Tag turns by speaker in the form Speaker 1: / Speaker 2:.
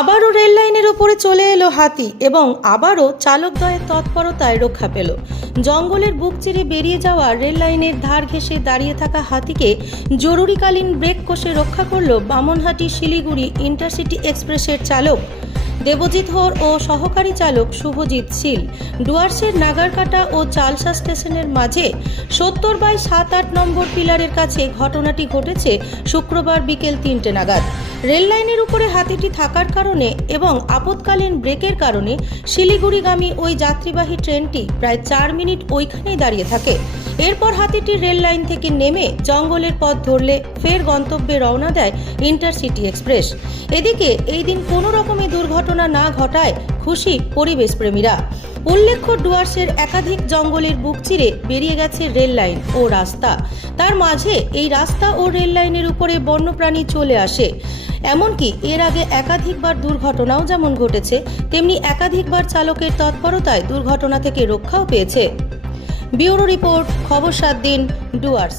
Speaker 1: আবারও রেল লাইনের ওপরে চলে এলো হাতি এবং আবারও চালকদ্বয়ের তৎপরতায় রক্ষা পেল। জঙ্গলের বুক চিরে বেরিয়ে যাওয়া রেল লাইনের ধার ঘেঁষে দাঁড়িয়ে থাকা হাতিকে জরুরিকালীন ব্রেক কষে রক্ষা করল বামনহাটি শিলিগুড়ি ইন্টারসিটি এক্সপ্রেসের চালক। দেবজিৎ হোর ও সহকারী চালক শুভজিৎ শীল। ডুয়ার্সের নাগারকাটা ও চালসা স্টেশনের মাঝে সত্তর বাই সাত আট নম্বর পিলারের কাছে ঘটনাটি ঘটেছে শুক্রবার বিকেল তিনটে নাগাদ। রেল লাইনের উপরে হাতিটি থাকার কারণে এবং আপৎকালীন ব্রেকের কারণে শিলিগুড়িগামী ওই যাত্রীবাহী ট্রেনটি প্রায় চার মিনিট ওইখানেই দাঁড়িয়ে থাকে। এরপর হাতিটি রেল লাইন থেকে নেমে জঙ্গলের পথ ধরলে ফের গন্তব্যে রওনা দেয় ইন্টারসিটি এক্সপ্রেস। এদিকে এই দিন কোনো রকমের দুর্ঘটনা না ঘটায় খুশি পরিবেশ প্রেমীরা উল্লেখ্য, ডুয়ার্সের একাধিক জঙ্গলের বুক চিরে বেরিয়ে গেছে রেল লাইন ও রাস্তা। তার মাঝে এই রাস্তা ও রেল লাইনের উপরে বন্যপ্রাণী চলে আসে। এমনকি এর আগে একাধিকবার দুর্ঘটনাও যেমন ঘটেছে, তেমনি একাধিকবার চালকের তৎপরতায় দুর্ঘটনা থেকে রক্ষাও পেয়েছে। ব্যুরো রিপোর্ট খবর সাত দিন ডুয়ার্স।